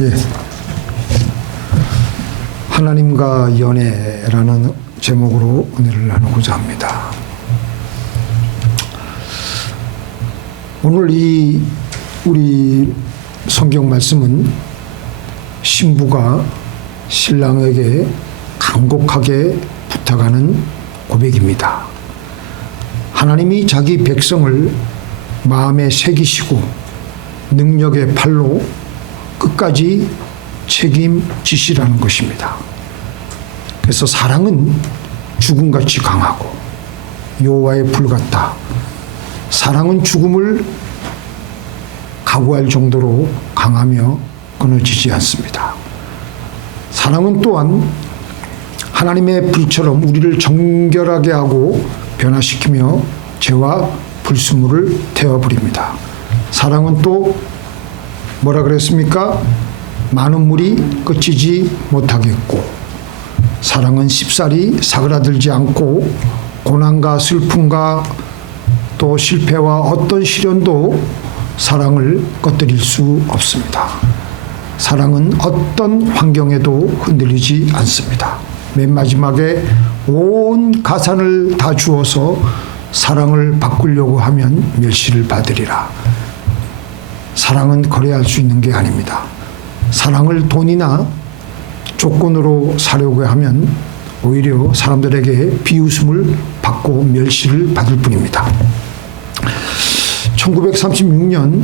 예. 하나님과 연애라는 제목으로 은혜를 나누고자 합니다. 오늘 우리 성경 말씀은 신부가 신랑에게 간곡하게 부탁하는 고백입니다. 하나님이 자기 백성을 마음에 새기시고 능력의 팔로 끝까지 책임지시라는 것입니다. 그래서 사랑은 죽음같이 강하고 여호와의 불 같다. 사랑은 죽음을 각오할 정도로 강하며 끊어지지 않습니다. 사랑은 또한 하나님의 불처럼 우리를 정결하게 하고 변화시키며 죄와 불순물을 태워버립니다. 사랑은 또 뭐라 그랬습니까? 많은 물이 그치지 못하겠고, 사랑은 쉽사리 사그라들지 않고 고난과 슬픔과 또 실패와 어떤 시련도 사랑을 꺼뜨릴 수 없습니다. 사랑은 어떤 환경에도 흔들리지 않습니다. 맨 마지막에 온 가산을 다 주어서 사랑을 바꾸려고 하면 멸시를 받으리라. 사랑은 거래할 수 있는 게 아닙니다. 사랑을 돈이나 조건으로 사려고 하면 오히려 사람들에게 비웃음을 받고 멸시를 받을 뿐입니다. 1936년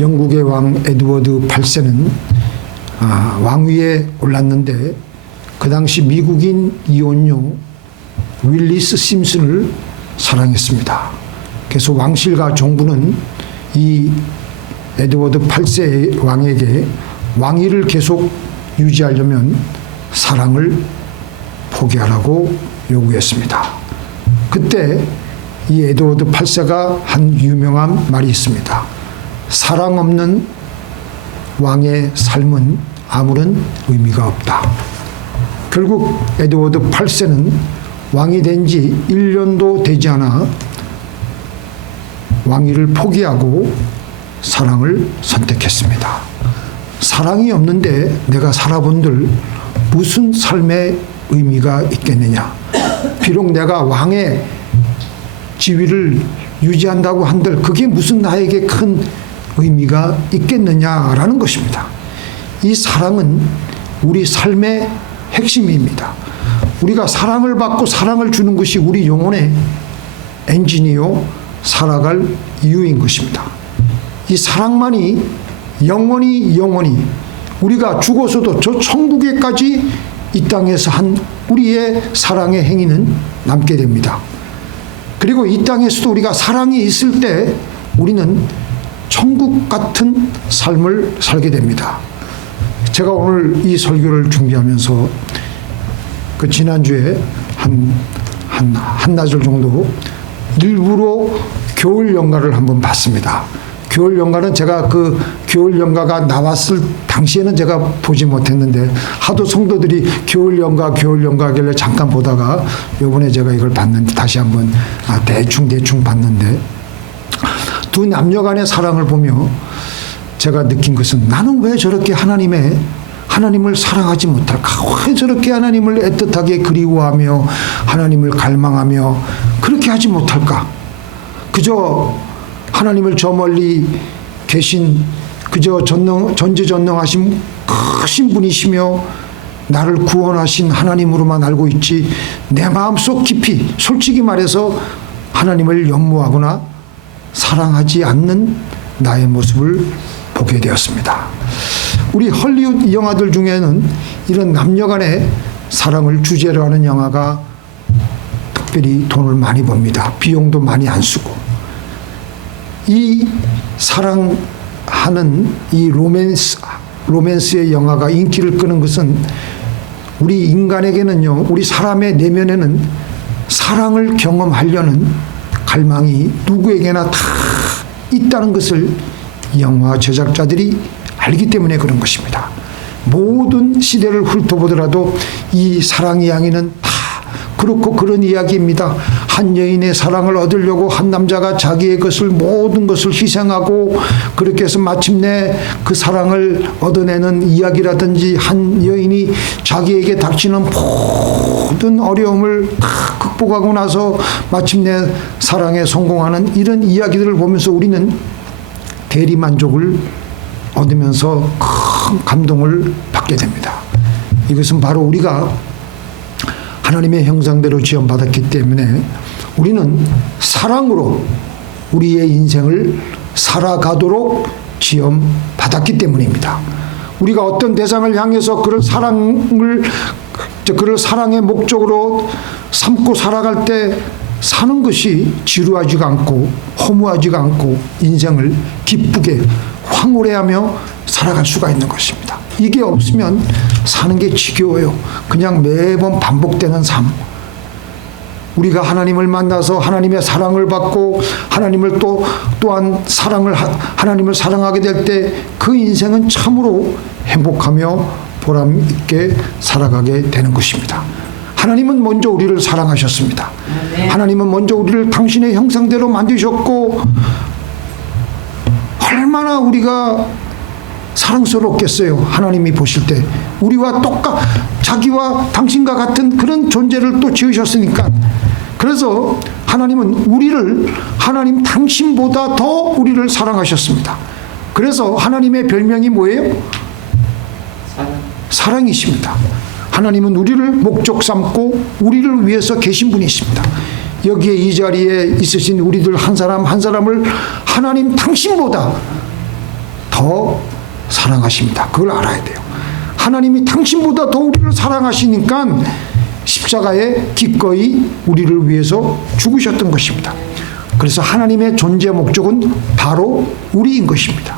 영국의 왕 에드워드 8세는 왕위에 올랐는데 그 당시 미국인 이혼녀 윌리스 심슨을 사랑했습니다. 그래서 왕실과 정부는 이 에드워드 8세 왕에게 왕위를 계속 유지하려면 사랑을 포기하라고 요구했습니다. 그때 이 에드워드 8세가 한 유명한 말이 있습니다. 사랑 없는 왕의 삶은 아무런 의미가 없다. 결국 에드워드 8세는 왕이 된 지 1년도 되지 않아 왕위를 포기하고 사랑을 선택했습니다. 사랑이 없는데 내가 살아본들 무슨 삶의 의미가 있겠느냐. 비록 내가 왕의 지위를 유지한다고 한들 그게 무슨 나에게 큰 의미가 있겠느냐라는 것입니다. 이 사랑은 우리 삶의 핵심입니다. 우리가 사랑을 받고 사랑을 주는 것이 우리 영혼의 엔진이요 살아갈 이유인 것입니다. 이 사랑만이 영원히 우리가 죽어서도 저 천국에까지 이 땅에서 한 우리의 사랑의 행위는 남게 됩니다. 그리고 이 땅에서도 우리가 사랑이 있을 때 우리는 천국 같은 삶을 살게 됩니다. 제가 오늘 이 설교를 준비하면서 그 지난주에 한나절 정도 일부러 겨울 연가를 한번 봤습니다. 겨울 연가는 제가 그 겨울 연가가 나왔을 당시에는 제가 보지 못했는데 하도 성도들이 겨울 연가 하길래 잠깐 보다가 이번에 제가 이걸 봤는데 다시 한번 대충 봤는데 두 남녀 간의 사랑을 보며 제가 느낀 것은 나는 왜 저렇게 하나님을 사랑하지 못할까? 왜 저렇게 하나님을 애틋하게 그리워하며 하나님을 갈망하며 그렇게 하지 못할까? 그저 하나님을 저 멀리 계신 그저 전지전능하신 크신 분이시며 나를 구원하신 하나님으로만 알고 있지 내 마음속 깊이 솔직히 말해서 하나님을 연모하거나 사랑하지 않는 나의 모습을 보게 되었습니다. 우리 헐리우드 영화들 중에는 이런 남녀간의 사랑을 주제로 하는 영화가 특별히 돈을 많이 법니다. 비용도 많이 안 쓰고. 이 사랑하는 이 로맨스의 영화가 인기를 끄는 것은 우리 인간에게는요, 우리 사람의 내면에는 사랑을 경험하려는 갈망이 누구에게나 다 있다는 것을 영화 제작자들이 알기 때문에 그런 것입니다. 모든 시대를 훑어보더라도 이 사랑 이야기는 다 그렇고 그런 이야기입니다. 한 여인의 사랑을 얻으려고 한 남자가 자기의 것을 모든 것을 희생하고 그렇게 해서 마침내 그 사랑을 얻어내는 이야기라든지 한 여인이 자기에게 닥치는 모든 어려움을 다 극복하고 나서 마침내 사랑에 성공하는 이런 이야기들을 보면서 우리는 대리만족을 얻으면서 큰 감동을 받게 됩니다. 이것은 바로 우리가 하나님의 형상대로 지음받았기 때문에 우리는 사랑으로 우리의 인생을 살아가도록 지음받았기 때문입니다. 우리가 어떤 대상을 향해서 그를 사랑의 목적으로 삼고 살아갈 때 사는 것이 지루하지가 않고 허무하지가 않고 인생을 기쁘게 황홀해하며 살아갈 수가 있는 것입니다. 이게 없으면 사는 게 지겨워요. 그냥 매번 반복되는 삶. 우리가 하나님을 만나서 하나님의 사랑을 받고 하나님을 또한 하나님을 사랑하게 될 때 그 인생은 참으로 행복하며 보람 있게 살아가게 되는 것입니다. 하나님은 먼저 우리를 사랑하셨습니다. 하나님은 먼저 우리를 당신의 형상대로 만드셨고 얼마나 우리가 사랑스럽겠어요. 하나님이 보실 때 우리와 자기와 당신과 같은 그런 존재를 또 지으셨으니까. 그래서 하나님은 하나님 당신보다 더 우리를 사랑하셨습니다. 그래서 하나님의 별명이 뭐예요? 사랑이십니다. 하나님은 우리를 목적 삼고 우리를 위해서 계신 분이십니다. 여기에 이 자리에 있으신 우리들 한 사람 한 사람을 하나님 당신보다 더 사랑하십니다. 그걸 알아야 돼요. 하나님이 당신보다 더 우리를 사랑하시니까 십자가에 기꺼이 우리를 위해서 죽으셨던 것입니다. 그래서 하나님의 존재 목적은 바로 우리인 것입니다.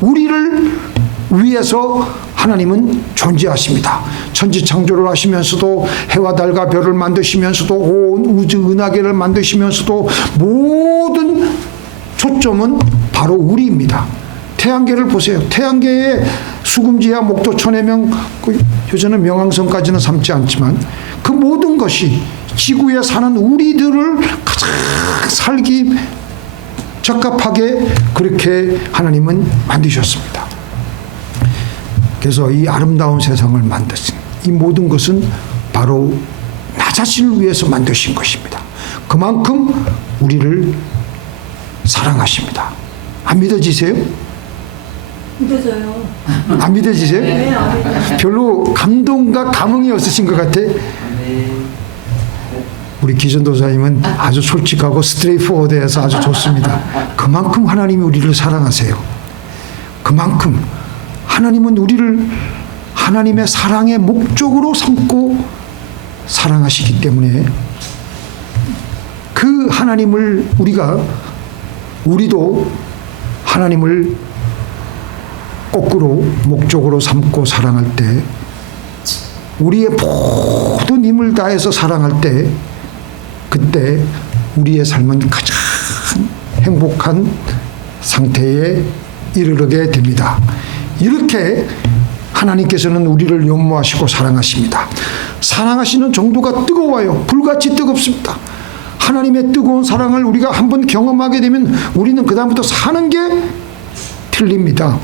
우리를 위해서 하나님은 존재하십니다. 천지창조를 하시면서도 해와 달과 별을 만드시면서도 온 우주 은하계를 만드시면서도 모든 초점은 바로 우리입니다. 태양계를 보세요. 태양계에 수금지와 목도 천해명, 요새는 명왕성까지는 삼지 않지만 그 모든 것이 지구에 사는 우리들을 가장 살기 적합하게 그렇게 하나님은 만드셨습니다. 그래서 이 아름다운 세상을 만드신 이 모든 것은 바로 나 자신을 위해서 만드신 것입니다. 그만큼 우리를 사랑하십니다. 안 믿어지세요? 믿어져요. 안 믿어지세요? 네, 안 믿어져요. 별로 감동과 감흥이 없으신 것 같아. 우리 기전도사님은 아주 솔직하고 스트레이트포워드해서 아주 좋습니다. 그만큼 하나님이 우리를 사랑하세요. 그만큼 하나님은 우리를 하나님의 사랑의 목적으로 삼고 사랑하시기 때문에 그 하나님을 우리도 하나님을 거꾸로 목적으로 삼고 사랑할 때 우리의 모든 힘을 다해서 사랑할 때 그때 우리의 삶은 가장 행복한 상태에 이르게 됩니다. 이렇게 하나님께서는 우리를 연모하시고 사랑하십니다. 사랑하시는 정도가 뜨거워요. 불같이 뜨겁습니다. 하나님의 뜨거운 사랑을 우리가 한번 경험하게 되면 우리는 그 다음부터 사는 게 틀립니다.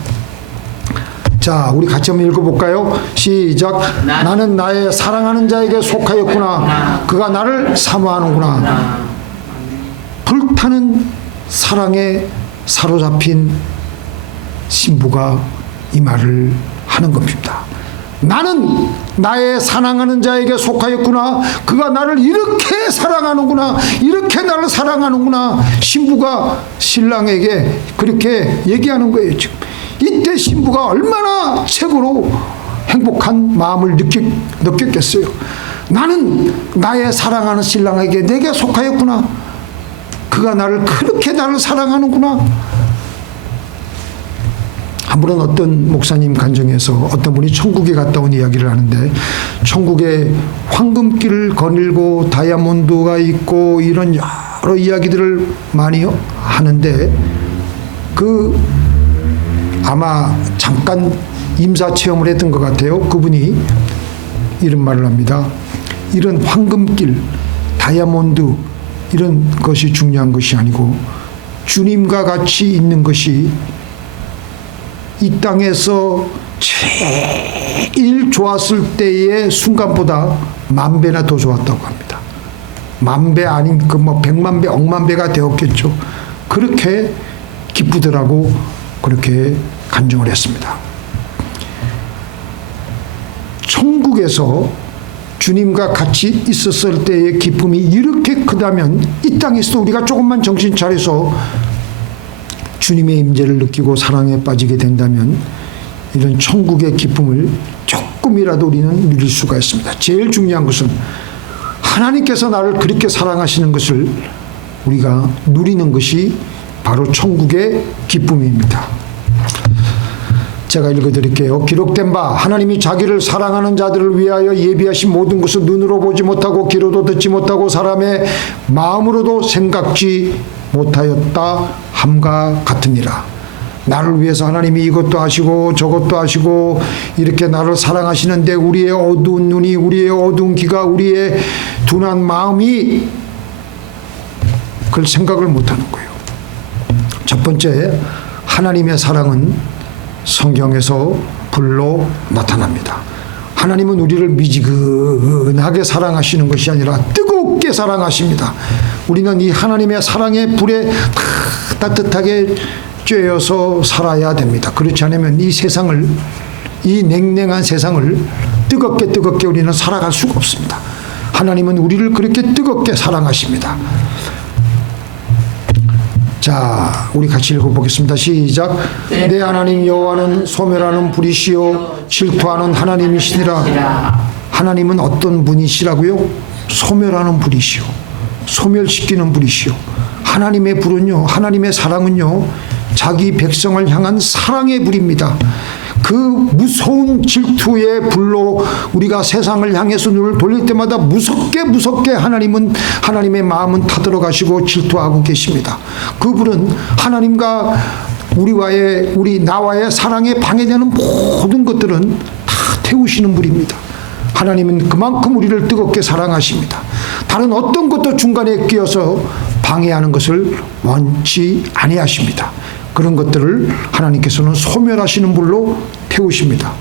자, 우리 같이 한번 읽어볼까요? 시작. 나는 나의 사랑하는 자에게 속하였구나. 그가 나를 사모하는구나. 불타는 사랑에 사로잡힌 신부가 이 말을 하는 겁니다. 나는 나의 사랑하는 자에게 속하였구나. 그가 나를 이렇게 사랑하는구나. 이렇게 나를 사랑하는구나. 신부가 신랑에게 그렇게 얘기하는 거예요. 지금 이때 신부가 얼마나 최고로 행복한 마음을 느꼈겠어요. 나는 나의 사랑하는 신랑에게 내게 속하였구나. 그가 그렇게 나를 사랑하는구나. 한 번은 어떤 목사님 간증에서 어떤 분이 천국에 갔다 온 이야기를 하는데, 천국에 황금길을 거닐고 다이아몬드가 있고 이런 여러 이야기들을 많이 하는데, 아마 잠깐 임사 체험을 했던 것 같아요. 그분이 이런 말을 합니다. 이런 황금길, 다이아몬드 이런 것이 중요한 것이 아니고 주님과 같이 있는 것이 이 땅에서 제일 좋았을 때의 순간보다 10,000배나 더 좋았다고 합니다. 10,000배 아닌 그 뭐 100만 배, 억만 배가 되었겠죠. 그렇게 기쁘더라고 그렇게 간증을 했습니다. 천국에서 주님과 같이 있었을 때의 기쁨이 이렇게 크다면 이 땅에서 우리가 조금만 정신 차려서 주님의 임재를 느끼고 사랑에 빠지게 된다면 이런 천국의 기쁨을 조금이라도 우리는 누릴 수가 있습니다. 제일 중요한 것은 하나님께서 나를 그렇게 사랑하시는 것을 우리가 누리는 것이 바로 천국의 기쁨입니다. 제가 읽어드릴게요. 기록된 바 하나님이 자기를 사랑하는 자들을 위하여 예비하신 모든 것을 눈으로 보지 못하고 귀로도 듣지 못하고 사람의 마음으로도 생각지 못하였다 함과 같으니라. 나를 위해서 하나님이 이것도 하시고 저것도 하시고 이렇게 나를 사랑하시는데 우리의 어두운 눈이, 우리의 어두운 귀가, 우리의 둔한 마음이 그걸 생각을 못하는 거예요. 첫 번째, 하나님의 사랑은 성경에서 불로 나타납니다. 하나님은 우리를 미지근하게 사랑하시는 것이 아니라 뜨겁게 사랑하십니다. 우리는 이 하나님의 사랑의 불에 따뜻하게 쬐어서 살아야 됩니다. 그렇지 않으면 이 세상을, 이 냉랭한 세상을 뜨겁게 우리는 살아갈 수가 없습니다. 하나님은 우리를 그렇게 뜨겁게 사랑하십니다. 자, 우리 같이 읽어보겠습니다. 시작. 내 하나님 여호와는 소멸하는 불이시요 질투하는 하나님이시니라. 하나님은 어떤 분이시라고요? 소멸하는 불이시요, 소멸시키는 불이시요. 하나님의 불은요, 하나님의 사랑은요, 자기 백성을 향한 사랑의 불입니다. 그 무서운 질투의 불로 우리가 세상을 향해서 눈을 돌릴 때마다 무섭게 하나님은, 하나님의 마음은 타들어가시고 질투하고 계십니다. 그 불은 하나님과 나와의 사랑에 방해되는 모든 것들은 다 태우시는 불입니다. 하나님은 그만큼 우리를 뜨겁게 사랑하십니다. 다른 어떤 것도 중간에 끼어서 방해하는 것을 원치 아니하십니다. 그런 것들을 하나님께서는 소멸하시는 불로 태우십니다.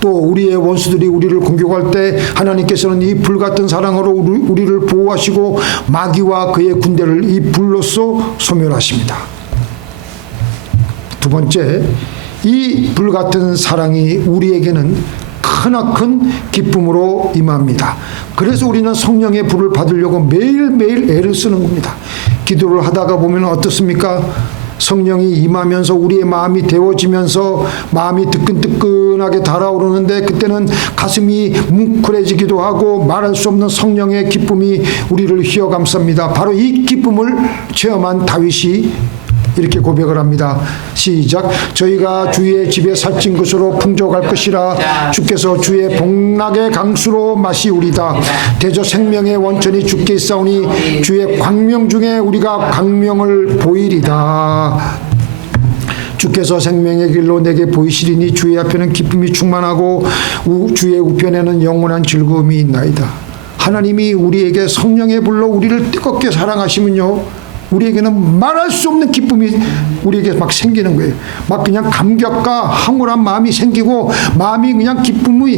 또 우리의 원수들이 우리를 공격할 때 하나님께서는 이 불같은 사랑으로 우리를 보호하시고 마귀와 그의 군대를 이 불로써 소멸하십니다. 두 번째, 이 불같은 사랑이 우리에게는 크나큰 기쁨으로 임합니다. 그래서 우리는 성령의 불을 받으려고 매일매일 애를 쓰는 겁니다. 기도를 하다가 보면 어떻습니까? 성령이 임하면서 우리의 마음이 데워지면서 마음이 뜨끈뜨끈하게 달아오르는데 그때는 가슴이 뭉클해지기도 하고 말할 수 없는 성령의 기쁨이 우리를 휘어감쌉니다. 바로 이 기쁨을 체험한 다윗이 이렇게 고백을 합니다. 시작. 저희가 주의 집에 살찐 것으로 풍족할 것이라. 주께서 주의 복락의 강수로 마시우리다. 대저 생명의 원천이 주께 있사오니 주의 광명 중에 우리가 광명을 보이리다. 주께서 생명의 길로 내게 보이시리니 주의 앞에는 기쁨이 충만하고 주의 우편에는 영원한 즐거움이 있나이다. 하나님이 우리에게 성령의 불로 우리를 뜨겁게 사랑하시면요, 우리에게는 말할 수 없는 기쁨이 우리에게 막 생기는 거예요. 막 그냥 감격과 황홀한 마음이 생기고 마음이 그냥 기쁨이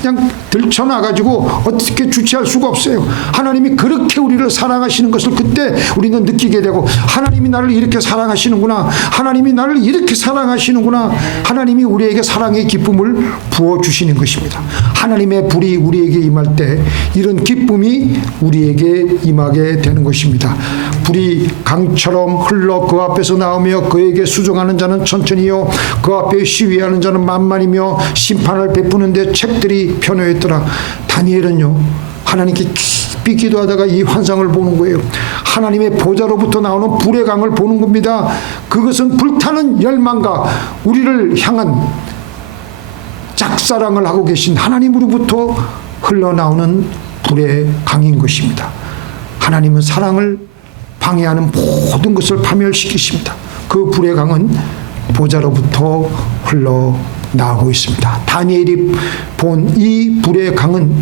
그냥 들쳐나가지고 어떻게 주체할 수가 없어요. 하나님이 그렇게 우리를 사랑하시는 것을 그때 우리는 느끼게 되고, 하나님이 나를 이렇게 사랑하시는구나, 하나님이 나를 이렇게 사랑하시는구나, 하나님이 우리에게 사랑의 기쁨을 부어주시는 것입니다. 하나님의 불이 우리에게 임할 때 이런 기쁨이 우리에게 임하게 되는 것입니다. 불이 강처럼 흘러 그 앞에서 나오며 그에게 수종하는 자는 천천히요 그 앞에 시위하는 자는 만만이며 심판을 베푸는데 책들이 펴놓였더라. 다니엘은요, 하나님께 깊이 기도하다가 이 환상을 보는 거예요. 하나님의 보좌로부터 나오는 불의 강을 보는 겁니다. 그것은 불타는 열망과 우리를 향한 짝사랑을 하고 계신 하나님으로부터 흘러나오는 불의 강인 것입니다. 하나님은 사랑을 방해하는 모든 것을 파멸시키십니다. 그 불의 강은 보좌로부터 흘러나오고 있습니다. 다니엘이 본 이 불의 강은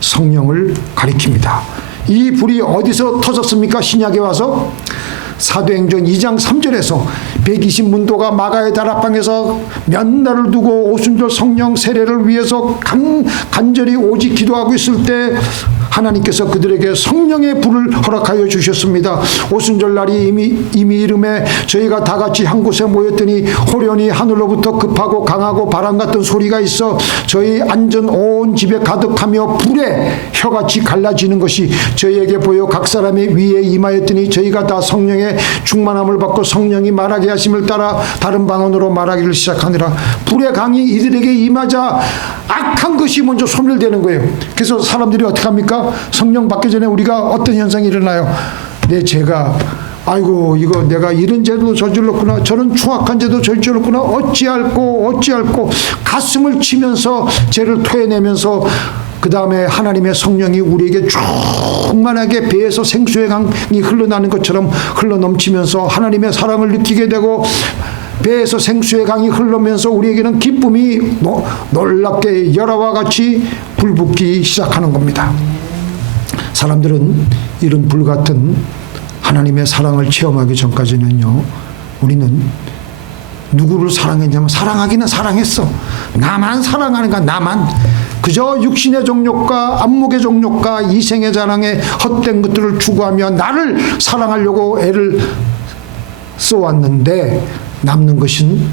성령을 가리킵니다. 이 불이 어디서 터졌습니까? 신약에 와서 사도행전 2장 3절에서 120문도가 마가의 다락방에서 몇 날을 두고 오순절 성령 세례를 위해서 간절히 오직 기도하고 있을 때 하나님께서 그들에게 성령의 불을 허락하여 주셨습니다. 오순절 날이 이미 이름에 저희가 다 같이 한 곳에 모였더니 호련히 하늘로부터 급하고 강하고 바람 같은 소리가 있어 저희 앉은 온 집에 가득하며 불에 혀같이 갈라지는 것이 저희에게 보여 각 사람의 위에 임하였더니 저희가 다 성령의 충만함을 받고 성령이 말하게 하심을 따라 다른 방언으로 말하기를 시작하니라. 불의 강이 이들에게 임하자 악한 것이 먼저 소멸되는 거예요. 그래서 사람들이 어떻게 합니까? 성령 받기 전에 우리가 어떤 현상이 일어나요? 내 죄가 아이고 이거 내가 이런 죄도 저질렀구나, 저런 추악한 죄도 저질렀구나, 어찌할꼬 가슴을 치면서 죄를 토해내면서 그 다음에 하나님의 성령이 우리에게 충만하게 배에서 생수의 강이 흘러나는 것처럼 흘러넘치면서 하나님의 사랑을 느끼게 되고 배에서 생수의 강이 흐르면서 우리에게는 기쁨이 놀랍게 열화와 같이 불붙기 시작하는 겁니다. 사람들은 이런 불같은 하나님의 사랑을 체험하기 전까지는요, 우리는 누구를 사랑했냐면 사랑하기는 사랑했어. 나만 사랑하는가, 나만. 그저 육신의 정욕과 안목의 정욕과 이생의 자랑에 헛된 것들을 추구하며 나를 사랑하려고 애를 써왔는데 남는 것은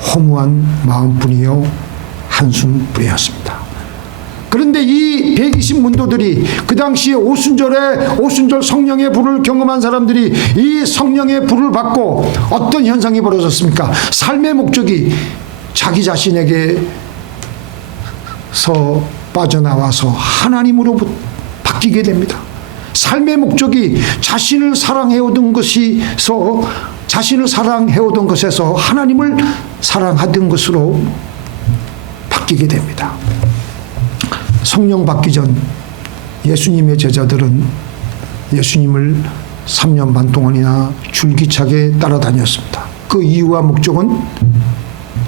허무한 마음뿐이요 한숨뿐이었습니다. 그런데 이 120문도들이 그 당시에 오순절 성령의 불을 경험한 사람들이 이 성령의 불을 받고 어떤 현상이 벌어졌습니까? 삶의 목적이 자기 자신에게서 빠져나와서 하나님으로 바뀌게 됩니다. 삶의 목적이 자신을 사랑해오던 것에서 하나님을 사랑하던 것으로 바뀌게 됩니다. 성령 받기 전 예수님의 제자들은 예수님을 3년 반 동안이나 줄기차게 따라다녔습니다. 그 이유와 목적은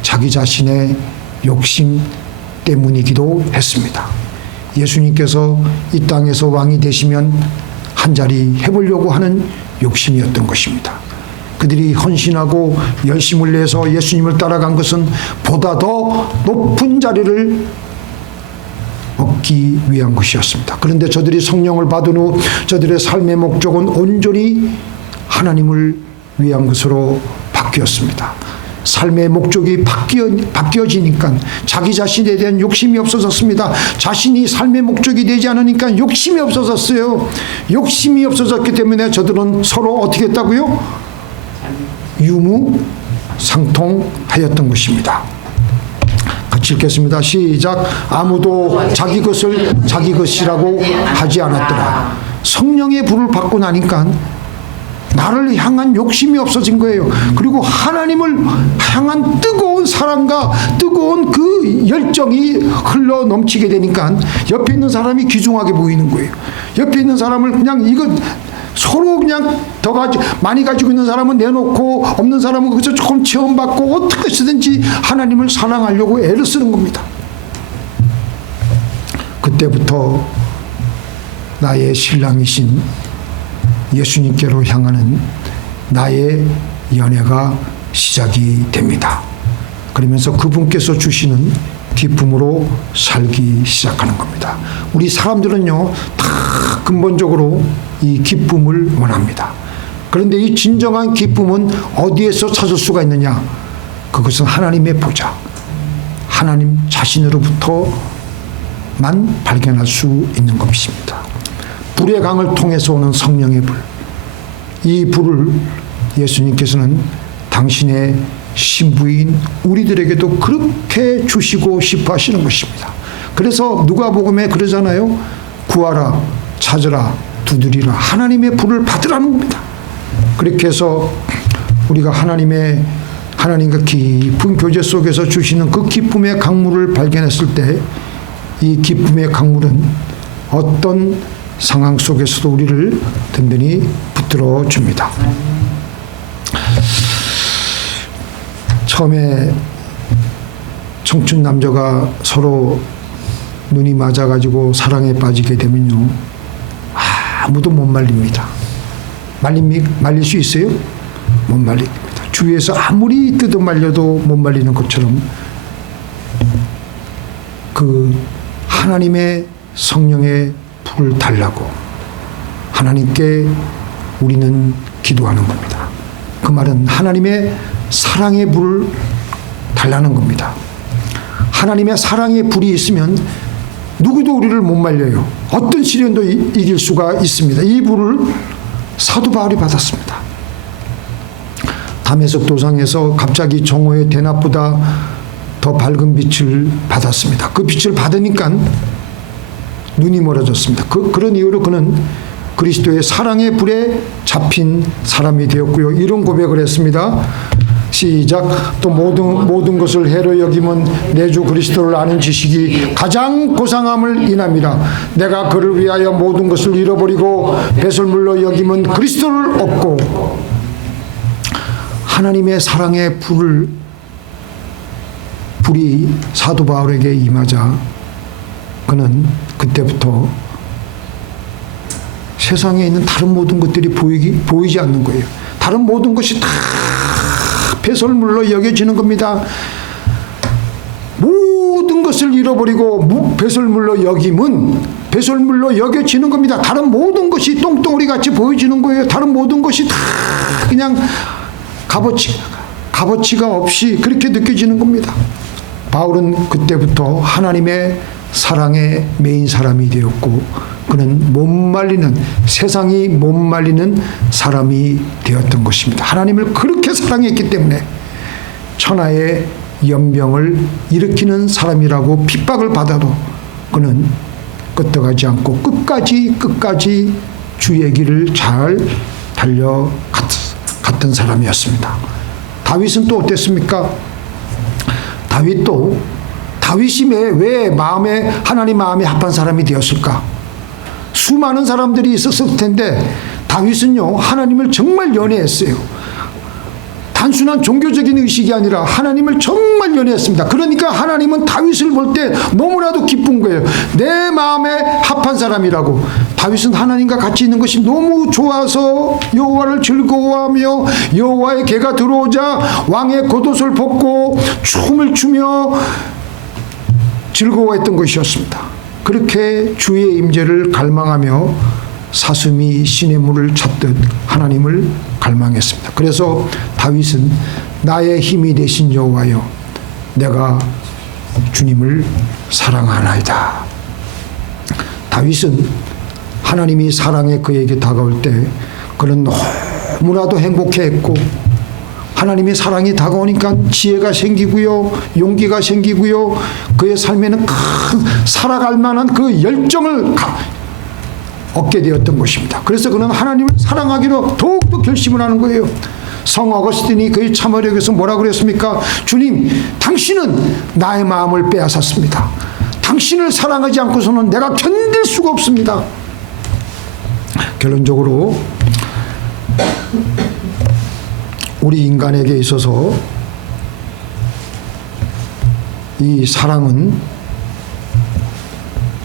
자기 자신의 욕심 때문이기도 했습니다. 예수님께서 이 땅에서 왕이 되시면 한 자리 해보려고 하는 욕심이었던 것입니다. 그들이 헌신하고 열심을 내서 예수님을 따라간 것은 보다 더 높은 자리를 얻기 위한 것이었습니다. 그런데 저들이 성령을 받은 후 저들의 삶의 목적은 온전히 하나님을 위한 것으로 바뀌었습니다. 삶의 목적이 바뀌어지니까 자기 자신에 대한 욕심이 없어졌습니다. 자신이 삶의 목적이 되지 않으니까 욕심이 없어졌어요. 욕심이 없어졌기 때문에 저들은 서로 어떻게 했다고요? 유무상통하였던 것입니다. 같이 읽겠습니다. 시작. 아무도 자기 것을 자기 것이라고 하지 않았더라. 성령의 불을 받고 나니까 나를 향한 욕심이 없어진 거예요. 그리고 하나님을 향한 뜨거운 사랑과 뜨거운 그 열정이 흘러 넘치게 되니까 옆에 있는 사람이 귀중하게 보이는 거예요. 옆에 있는 사람을 그냥 이거 서로 그냥 많이 가지고 있는 사람은 내놓고 없는 사람은 그저 조금 체험받고 어떻게 쓰든지 하나님을 사랑하려고 애를 쓰는 겁니다. 그때부터 나의 신랑이신 예수님께로 향하는 나의 연애가 시작이 됩니다. 그러면서 그분께서 주시는 기쁨으로 살기 시작하는 겁니다. 우리 사람들은요, 다 근본적으로 이 기쁨을 원합니다. 그런데 이 진정한 기쁨은 어디에서 찾을 수가 있느냐? 그것은 하나님의 보좌, 하나님 자신으로부터만 발견할 수 있는 것입니다. 불의 강을 통해서 오는 성령의 불, 이 불을 예수님께서는 당신의 신부인 우리들에게도 그렇게 주시고 싶어 하시는 것입니다. 그래서 누가복음에 그러잖아요. 구하라, 찾으라, 두드리라, 하나님의 불을 받으라는 겁니다. 그렇게 해서 우리가 하나님과 깊은 교제 속에서 주시는 그 기쁨의 강물을 발견했을 때 이 기쁨의 강물은 어떤 상황 속에서도 우리를 든든히 붙들어 줍니다. 처음에 청춘 남녀가 서로 눈이 맞아가지고 사랑에 빠지게 되면요, 아무도 못 말립니다. 말릴 수 있어요? 못 말립니다. 주위에서 아무리 뜯어 말려도 못 말리는 것처럼 그 하나님의 성령의 불을 달라고 하나님께 우리는 기도하는 겁니다. 그 말은 하나님의 사랑의 불을 달라는 겁니다. 하나님의 사랑의 불이 있으면 누구도 우리를 못 말려요. 어떤 시련도 이길 수가 있습니다. 이 불을 사도 바울이 받았습니다. 다메섹 도상에서 갑자기 정오의 대낮보다 더 밝은 빛을 받았습니다. 그 빛을 받으니까 눈이 멀어졌습니다. 그런 이유로 그는 그리스도의 사랑의 불에 잡힌 사람이 되었고요. 이런 고백을 했습니다. 시작. 또 모든 것을 해로 여김은 내 주 그리스도를 아는 지식이 가장 고상함을 인함이라. 내가 그를 위하여 모든 것을 잃어버리고 배설물로 여김은 그리스도를 얻고. 하나님의 사랑의 불이 사도 바울에게 임하자 그는 그때부터 세상에 있는 다른 모든 것들이 보이지 않는 거예요. 다른 모든 것이 다 배설물로 여겨지는 겁니다. 모든 것을 잃어버리고 배설물로 여김은 배설물로 여겨지는 겁니다. 다른 모든 것이 똥덩어리 같이 보여지는 거예요. 다른 모든 것이 다 그냥 값어치가 없이 그렇게 느껴지는 겁니다. 바울은 그때부터 하나님의 사랑에 매인 사람이 되었고 그는 못 말리는, 세상이 못 말리는 사람이 되었던 것입니다. 하나님을 그렇게 사랑했기 때문에 천하의 연병을 일으키는 사람이라고 핍박을 받아도 그는 끄떡하지 않고 끝까지 주의 길을 잘 달려갔던 사람이었습니다. 다윗은 또 어땠습니까? 다윗이 왜 하나님 마음에 합한 사람이 되었을까? 수많은 사람들이 있었을 텐데 다윗은요, 하나님을 정말 연애했어요. 단순한 종교적인 의식이 아니라 하나님을 정말 연애했습니다. 그러니까 하나님은 다윗을 볼 때 너무나도 기쁜 거예요. 내 마음에 합한 사람이라고. 다윗은 하나님과 같이 있는 것이 너무 좋아서 여호와를 즐거워하며 여호와의 개가 들어오자 왕의 겉옷을 벗고 춤을 추며 즐거워했던 것이었습니다. 그렇게 주의 임재를 갈망하며 사슴이 신의 물을 찾듯 하나님을 갈망했습니다. 그래서 다윗은 나의 힘이 되신 여호와여, 내가 주님을 사랑하나이다. 다윗은 하나님이 사랑에 그에게 다가올 때 그는 너무나도 행복해했고, 하나님의 사랑이 다가오니까 지혜가 생기고요, 용기가 생기고요, 그의 삶에는 큰 살아갈 만한 그 열정을 얻게 되었던 것입니다. 그래서 그는 하나님을 사랑하기로 더욱더 결심을 하는 거예요. 성 어거스틴이 그의 참어력에서 뭐라 그랬습니까? 주님, 당신은 나의 마음을 빼앗았습니다. 당신을 사랑하지 않고서는 내가 견딜 수가 없습니다. 결론적으로 우리 인간에게 있어서 이 사랑은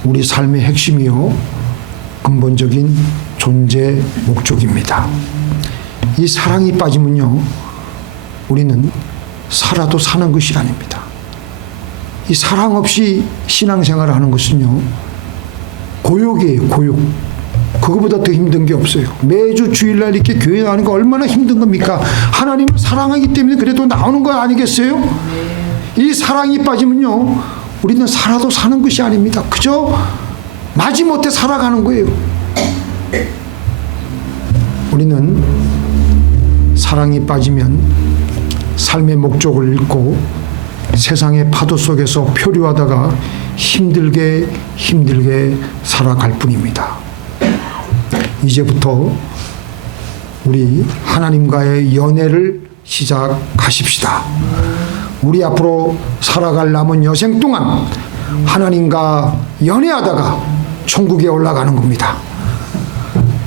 우리 삶의 핵심이요 근본적인 존재 목적입니다. 이 사랑이 빠지면요, 우리는 살아도 사는 것이 아닙니다. 이 사랑 없이 신앙생활을 하는 것은요, 고욕이에요, 고욕. 그거보다 더 힘든 게 없어요. 매주 주일날 이렇게 교회 나오는 거 얼마나 힘든 겁니까? 하나님을 사랑하기 때문에 그래도 나오는 거 아니겠어요? 이 사랑이 빠지면요, 우리는 살아도 사는 것이 아닙니다. 그저 마지못해 살아가는 거예요. 우리는 사랑이 빠지면 삶의 목적을 잃고 세상의 파도 속에서 표류하다가 힘들게 살아갈 뿐입니다. 이제부터 우리 하나님과의 연애를 시작하십시다. 우리 앞으로 살아갈 남은 여생 동안 하나님과 연애하다가 천국에 올라가는 겁니다.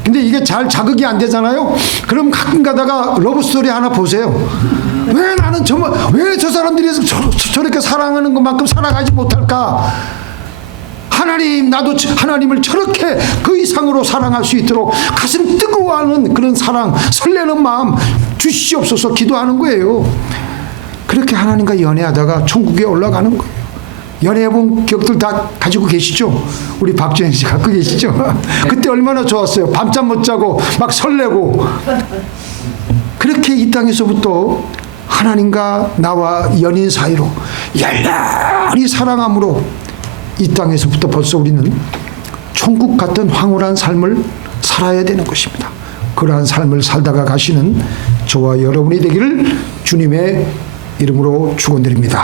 근데 이게 잘 자극이 안 되잖아요. 그럼 가끔 가다가 러브스토리 하나 보세요. 왜 나는 왜 저 사람들이 저렇게 사랑하는 것만큼 살아가지 못할까? 하나님, 나도 하나님을 저렇게 그 이상으로 사랑할 수 있도록 가슴 뜨거워하는 그런 사랑, 설레는 마음 주시옵소서 기도하는 거예요. 그렇게 하나님과 연애하다가 천국에 올라가는 거예요. 연애해본 기억들 다 가지고 계시죠? 우리 박주현 씨 갖고 계시죠? 그때 얼마나 좋았어요. 밤잠 못 자고 막 설레고. 그렇게 이 땅에서부터 하나님과 나와 연인 사이로 열렬히 사랑함으로 이 땅에서부터 벌써 우리는 천국 같은 황홀한 삶을 살아야 되는 것입니다. 그러한 삶을 살다가 가시는 저와 여러분이 되기를 주님의 이름으로 축원드립니다.